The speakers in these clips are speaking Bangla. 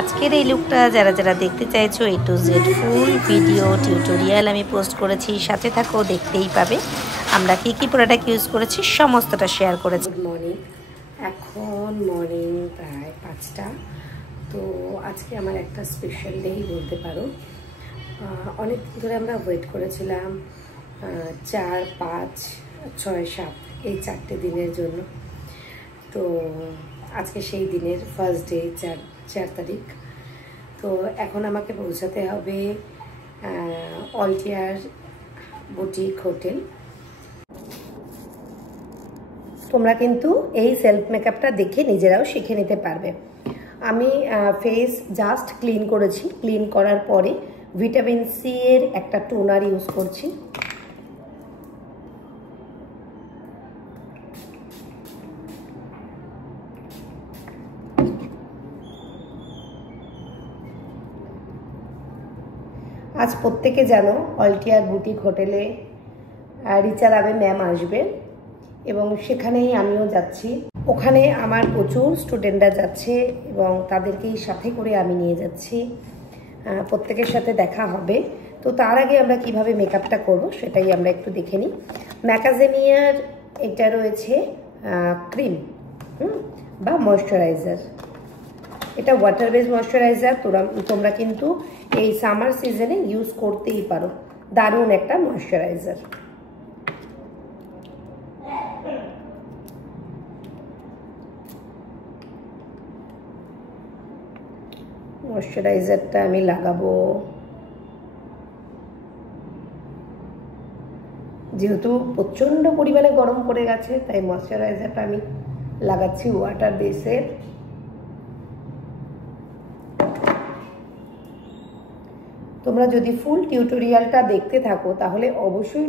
আজকের এই লুকটা যারা যারা দেখতে চাইছো A to Z full video tutorial আমি পোস্ট করেছি, সাথে থাকো, দেখতেই পাবে। আমরা কি কি প্রোডাক্ট ইউজ করেছি সমস্তটা শেয়ার করেছি। গুড মর্নিং, এখন মর্নিং প্রায় 5টা। তো আজকে আমার একটা স্পেশাল ডেই বলতে পারো। অনেক দিন ধরে আমরা ওয়েট করেছিলাম 4, 5, 6, 7 এই 4টে দিনের জন্য। তো আজকে সেই দিনের ফার্স্ট ডে, 4 তারিখ। তো এখন আমাকে পৌঁছাতে হবে অলটিয়ার বুটিক হোটেল। তোমরা কিন্তু এই সেলফ মেকআপটা দেখে নিজেরাও শিখে নিতে পারবে। আমি ফেস জাস্ট ক্লিন করেছি, ক্লিন করার পরে ভিটামিন সি এর একটা টোনার ইউজ করছি। আজ প্রত্যেকে জানো অলটিয়ার বুটিক হোটেলে রিচা রাবে ম্যাম আসবেন এবং সেখানেই আমিও যাচ্ছি। ওখানে আমার প্রচুর স্টুডেন্টরা যাচ্ছে এবং তাদেরকেই সাথে করে আমি নিয়ে যাচ্ছি। প্রত্যেকের সাথে দেখা হবে। তো তার আগে আমরা কিভাবে মেকআপটা করব সেটাই আমরা একটু দেখে নিই। ম্যাকাজেনিয়ার এটা রয়েছে ক্রিম বা ময়শ্চারাইজার। এটা ওয়াটার বেস ময়শ্চারাইজার। তোমরা কিন্তু এই সামার সিজনে ইউজ করতেই পারো। দারুণ একটা ময়শ্চারাইজার। ময়শ্চারাইজারটা আমি লাগাবো, যেহেতু প্রচন্ড পরিমাণে গরম পড়ে গেছে তাই ময়শ্চারাইজারটা আমি লাগাচ্ছি ওয়াটার বেসের। তোমরা যদি ফুল টিউটোরিয়ালটা দেখতে থাকো তাহলে অবশ্যই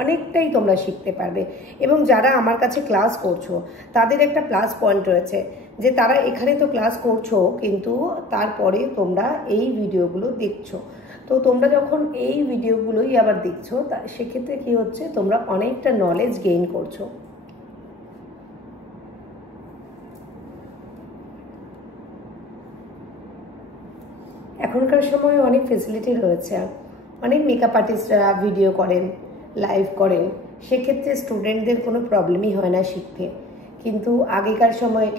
অনেকটাই তোমরা শিখতে পারবে। এবং যারা আমার কাছে ক্লাস করছো তাদের একটা প্লাস পয়েন্ট রয়েছে যে তারা এখানে তো ক্লাস করছো কিন্তু তারপরে তোমরা এই ভিডিওগুলো দেখছো। তো তোমরা যখন এই ভিডিওগুলোই আবার দেখছো তা সেক্ষেত্রে কি হচ্ছে, তোমরা অনেকটা নলেজ গেইন করছো। এখনকার সময়ে অনেক ফেসিলিটি রয়েছে। অনেক মেকআপ আর্টিস্টরা ভিডিও করেন, লাইভ করেন, সেক্ষেত্রে স্টুডেন্টদের কোনো প্রবলেমই হয় না শিখতে। কিন্তু আগেকার সময়ে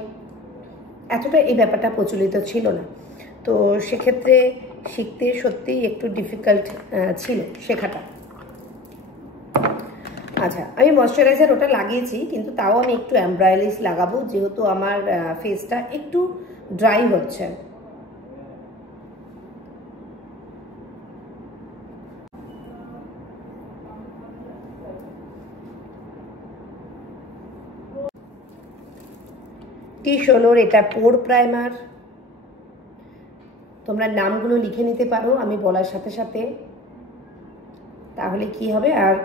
এতটা এই ব্যাপারটা প্রচলিত ছিল না। তো সেক্ষেত্রে শিখতে সত্যিই একটু ডিফিকাল্ট ছিল শেখাটা। আচ্ছা, আমি ময়শ্চারাইজার ওটা লাগিয়েছি কিন্তু তাও আমি একটু এমব্রাইলিশ লাগাবো যেহেতু আমার ফেসটা একটু ড্রাই হচ্ছে। টি16 এটা পোর প্রাইমার। তোমরা নামগুলো লিখে নিতে পারো আমি বলার সাথে সাথে, তাহলে কি হবে আর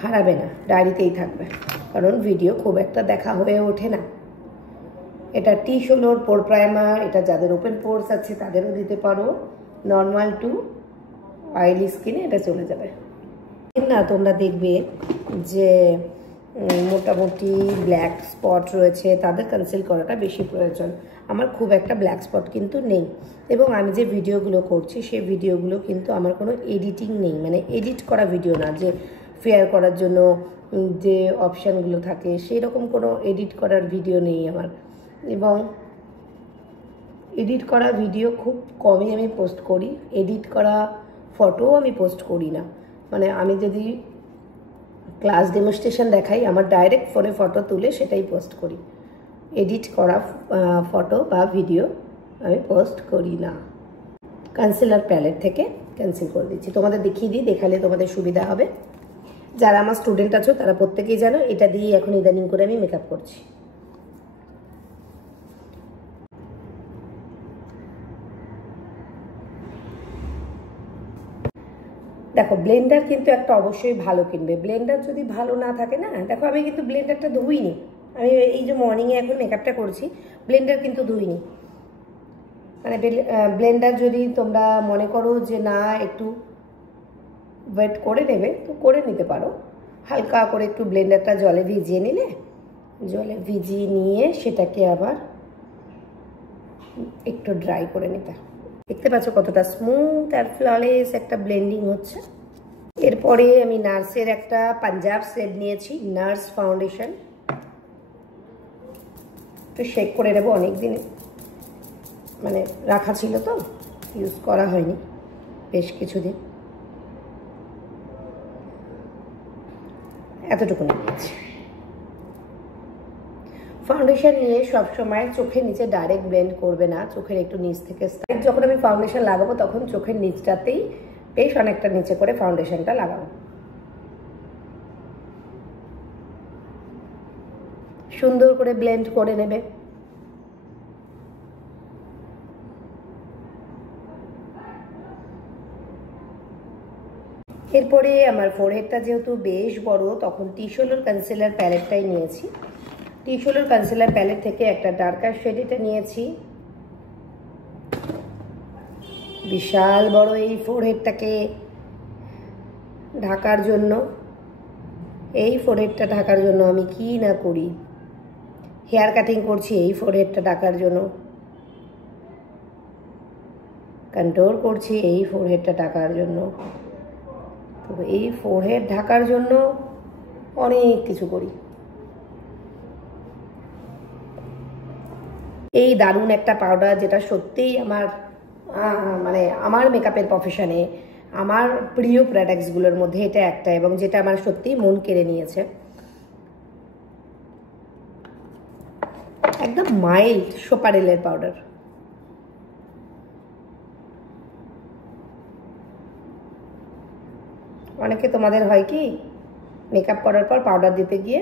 হারাবে না, ডায়েরিতেই থাকবে, কারণ ভিডিও খুব একটা দেখা হয়ে ওঠে না। এটা টি16 পোর প্রাইমার। এটা যাদের ওপেন পোর্স আছে তাদেরও দিতে পারো, নর্মাল টু অয়েলি স্কিনে এটা চলে যাবে না। তোমরা দেখবে যে মোটামুটি ব্ল্যাক স্পট রয়েছে, তাদের কনসিল করাটা বেশি প্রয়োজন। আমার খুব একটা ব্ল্যাক স্পট কিন্তু নেই এবং আমি যে ভিডিওগুলো করছি সেই ভিডিওগুলো কিন্তু আমার কোনো এডিটিং নেই, মানে এডিট করা ভিডিও না যে ফেয়ার করার জন্য যে অপশানগুলো থাকে সেই রকম কোনো এডিট করার ভিডিও নেই আমার। এবং এডিট করা ভিডিও খুব কমই আমি পোস্ট করি। এডিট করা ফটোও আমি পোস্ট করি না। মানে আমি যদি ক্লাস ডেমনস্ট্রেশন দেখাই আমার ডাইরেক্ট ফোনে ফটো তুলে সেটাই পোস্ট করি। এডিট করা ফটো বা ভিডিও আমি পোস্ট করি না। কনসিলার প্যালেট থেকে ক্যান্সেল করে দিচ্ছি, তোমাদের দেখিয়ে দিই, দেখালে তোমাদের সুবিধা হবে। যারা আমার স্টুডেন্ট আছো তারা প্রত্যেকেই জানো এটা দিয়ে এখন ইদানিং করে আমি মেকআপ করছি। দেখো ব্লেন্ডার কিন্তু একটা অবশ্যই ভালো কিনবে। ব্লেন্ডার যদি ভালো না থাকে না, দেখো আমি কিন্তু ব্লেন্ডারটা ধুইনি। আমি এই যে মর্নিংয়ে এখন মেকআপটা করছি ব্লেন্ডার কিন্তু ধুইনি। মানে ব্লেন্ডার যদি তোমরা মনে করো যে না একটু ওয়েট করে নেবে তো করে নিতে পারো। হালকা করে একটু ব্লেন্ডারটা জলে ভিজিয়ে নিলে, জলে ভিজিয়ে নিয়ে সেটাকে আবার একটু ড্রাই করে নিতে। দেখতে পাচ্ছ কতটা স্মুথ আর ফ্ললেস একটা ব্লেন্ডিং হচ্ছে। এরপরে আমি নার্সের একটা পাঞ্জাব শেড নিয়েছি, নার্স ফাউন্ডেশন। একটু শেক করে নেবো, অনেকদিন মানে রাখা ছিল তো, ইউজ করা হয়নি বেশ কিছুদিন। এতটুকু নিয়েছি। ফাউন্ডেশন নিয়ে সবসময় চোখের নিচে ডাইরেক্ট ব্লেন্ড করবে না, চোখের একটু নিচ থেকে স্টার্ট। যখন আমি ফাউন্ডেশন লাগাবো তখন চোখের নিচটাতেই বেশ অনেকটা নিচে করে ফাউন্ডেশনটা লাগাবো। সুন্দর করে ব্লেন্ড করে নেবে। এরপরে আমার ফোরহেডটা যেহেতু বেশ বড়, তখন টিশোলোর কনসিলার প্যালেটটাই নিয়েছি। টিশোলোর কনসিলার প্যালেট থেকে একটা ডার্কার শেড এটা নিয়েছি। বিশাল বড় এই ফোরহেডটাকে ঢাকার জন্য, এই ফোরহেডটা ঢাকার জন্য আমি কি না করি। হেয়ার কাটিং করছি এই ফোরহেডটা ঢাকার জন্য, কন্ট্রোল করছি এই ফোরহেডটা ঢাকার জন্য। তো এই ফোরহেড ঢাকার জন্য অনেক কিছু করি। এই দারুণ একটা পাউডার, যেটা সত্যিই আমার মানে আমার মেকআপের প্রফেশনে আমার প্রিয় প্রোডাক্টসগুলোর মধ্যে এটা একটা, এবং যেটা আমার সত্যিই মন কেড়ে নিয়েছে। একদম মাইল্ড সোপারেলের পাউডার। অনেকে তোমাদের হয় কি, মেকআপ করার পর পাউডার দিতে গিয়ে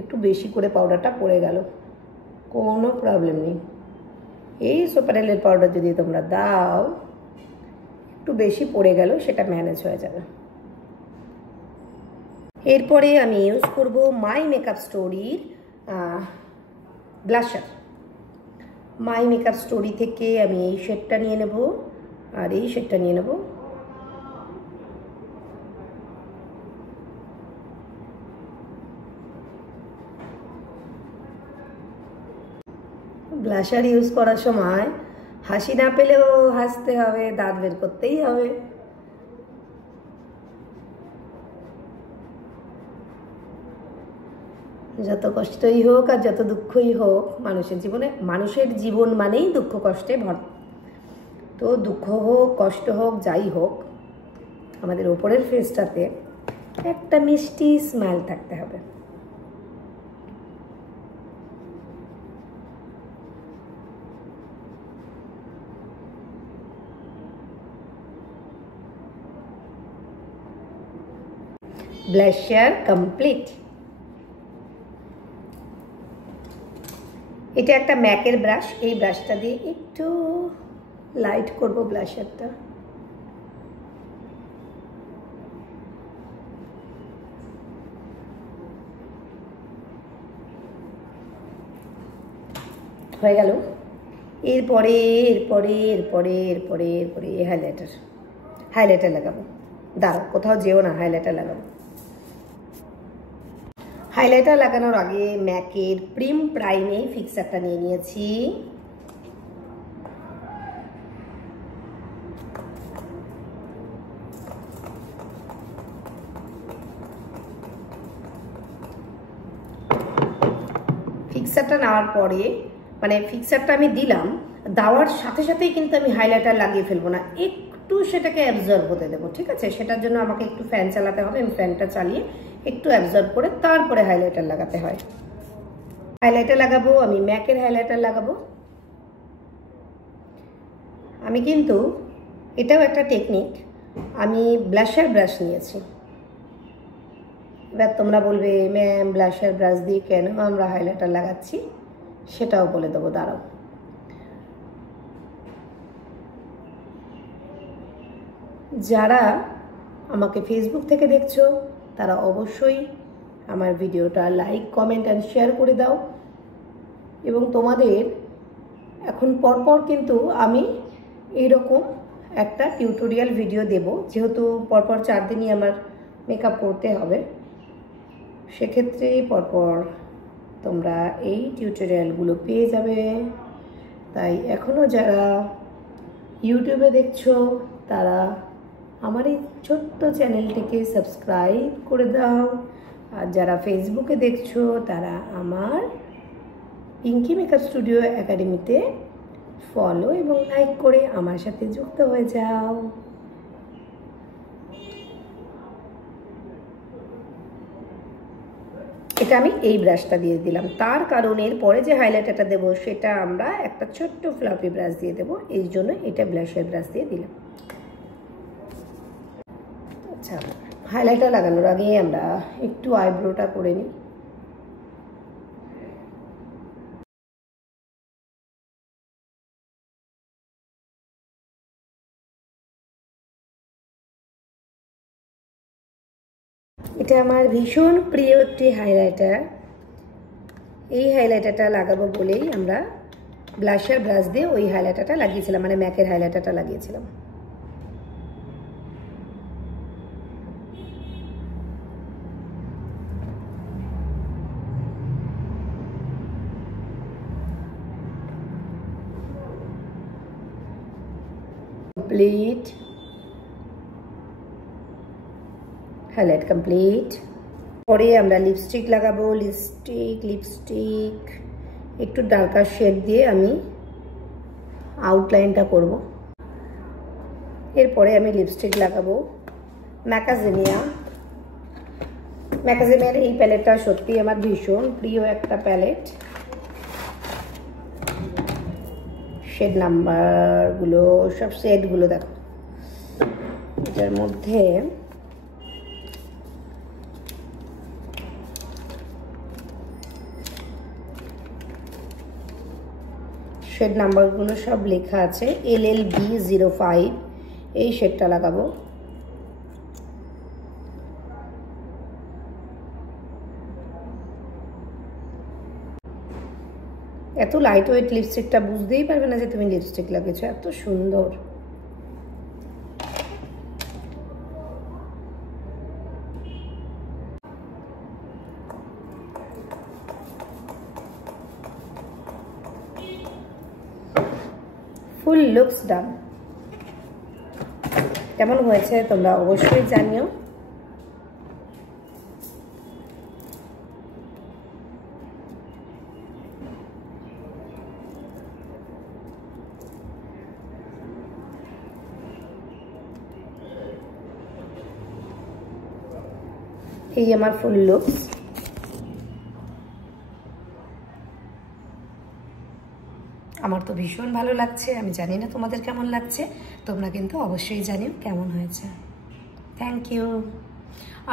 একটু বেশি করে পাউডারটা পড়ে গেল, কোনো প্রবলেম নেই। এই সোপারেলের পাউডার যদি তোমরা দাও, একটু বেশি পড়ে গেল, সেটা ম্যানেজ হয়ে যাবে। এরপরে আমি ইউজ করব মাই মেকআপ স্টোরির ব্লাশার। মাই মেকআপ স্টোরি থেকে আমি এই শেডটা নিয়ে নেব আর এই শেডটা নিয়ে নেব। ব্লাশার ইউজ করার সময় হাসি না পেলেও হাসতে হবে, দাঁত বের করতেই হবে। যত কষ্টই হোক আর যত দুঃখই হোক, মানুষের জীবন মানেই দুঃখ কষ্টে ভরা। তো দুঃখ হোক, কষ্ট হোক, যাই হোক, আমাদের ওপরের ফেসটাতে একটা মিষ্টি স্মাইল থাকতে হবে। Blusher complete. এটা একটা ম্যাকের ব্রাশ, এই ব্রাশটা দিয়ে একটু লাইট করব ব্লাশারটা। হয়ে গেল। এরপরে এরপরে এরপরে এরপরে এরপরে হাইলাইটার লাগাবো। দাঁড়াও, কোথাও যেও না, হাইলাইটার লাগাবো। হাইলাইটার লাগানোর আগে ম্যাকের প্রিম প্রাইমে ফিক্সারটা নিয়ে নিয়েছি। ফিক্সারটা নেওয়ার পরে, মানে ফিক্সারটা আমি দিলাম, দেওয়ার সাথে সাথেই কিন্তু আমি হাইলাইটার লাগিয়ে ফেলবো না, একটু সেটাকে অ্যাবজর্ব হতে দেবো। ঠিক আছে, সেটার জন্য আমাকে একটু ফ্যান চালাতে হবে। আমি ফ্যানটা চালিয়ে একটু অ্যাবজর্ব করে তারপরে হাইলাইটার লাগাতে হয়। হাইলাইটার লাগাবো, আমি ম্যাকের হাইলাইটার লাগাবো। আমি কিন্তু এটাও একটা টেকনিক, আমি ব্লাশার ব্রাশ নিয়েছি। এবার তোমরা বলবে, ম্যাম ব্লাশার ব্রাশ দিয়ে কেন আমরা হাইলাইটার লাগাচ্ছি, সেটাও বলে দেবো, দাঁড়াও। যারা আমাকে ফেসবুক থেকে দেখছো, তারা অবশ্যই আমার ভিডিওটা লাইক, কমেন্ট অ্যান্ড শেয়ার করে দাও। এবং তোমাদের এখন পরপর কিন্তু আমি এইরকম একটা টিউটোরিয়াল ভিডিও দেব, যেহেতু পরপর 4 দিনই আমার মেকআপ করতে হবে, সেক্ষেত্রে পরপর তোমরা এই টিউটোরিয়ালগুলো পেয়ে যাবে। তাই এখনও যারা ইউটিউবে দেখছো তারা আমার এই ছোট্ট চ্যানেলটিকে সাবস্ক্রাইব করে দাও, আর যারা ফেসবুকে দেখছো তারা আমার পিঙ্কি মেকআপ স্টুডিও একাডেমিতে ফলো এবং লাইক করে আমার সাথে যুক্ত হয়ে যাও। এটা আমি এই ব্রাশটা দিয়ে দিলাম, তার কারণ এর পরে যে হাইলাইটারটা দেবো সেটা আমরা একটা ছোট্ট ফ্লাফি ব্রাশ দিয়ে দেবো, এই জন্য এটা ব্লাশের ব্রাশ দিয়ে দিলাম। আচ্ছা, হাইলাইটার লাগানোর আগে আমরা একটু আইব্রোটা করে নিই। এটা আমার ভীষণ প্রিয় একটি হাইলাইটার। এই হাইলাইটারটা লাগাবো বলেই আমরা ব্লাশার ব্রাশ দিয়ে ওই হাইলাইটারটা লাগিয়েছিলাম, মানে ম্যাকের হাইলাইটারটা লাগিয়েছিলাম। Complete, highlight complete. পরে আমরা লিপস্টিক লাগাবো। লিপস্টিক একটু ডার্কার শেড দিয়ে আমি আউটলাইনটা করব। এরপরে আমি লিপস্টিক লাগাবো ম্যাকাজেমিয়ার এই প্যালেটটা সত্যি আমার ভীষণ প্রিয় একটা প্যালেট। শেড নাম্বারগুলো সব শেডগুলো দেখো, এটার মধ্যে শেড নাম্বারগুলো সব লেখা আছে। LLB05 এই শেডটা লাগাবো। এত লাইট ওয়েট লিপস্টিকটা বুঝতেই পারবে না যে তুমি লিপস্টিক লাগিয়েছো, এত সুন্দর। ফুল লুকস ডান। কেমন হয়েছে তোমরা অবশ্যই জানিও। এই আমার ফুল লুকস। আমার তো ভীষণ ভালো লাগছে, আমি জানি না তোমাদের কেমন লাগছে, তোমরা কিন্তু অবশ্যই জানিও কেমন হয়েছে। Thank you.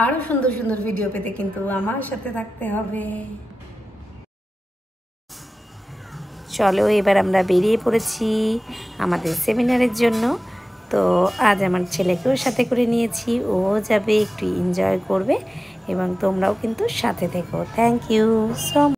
আরও সুন্দর সুন্দর ভিডিও পেতে কিন্তু আমার সাথে থাকতে হবে। চলো এবার আমরা বেরিয়ে পড়েছি আমাদের সেমিনারের জন্য। তো আজ আমার ছেলেকেও সাথে করে নিয়েছি, ও যাবে, একটু এনজয় করবে এবং তোমরাও কিন্তু সাথে থেকো। Thank you so much.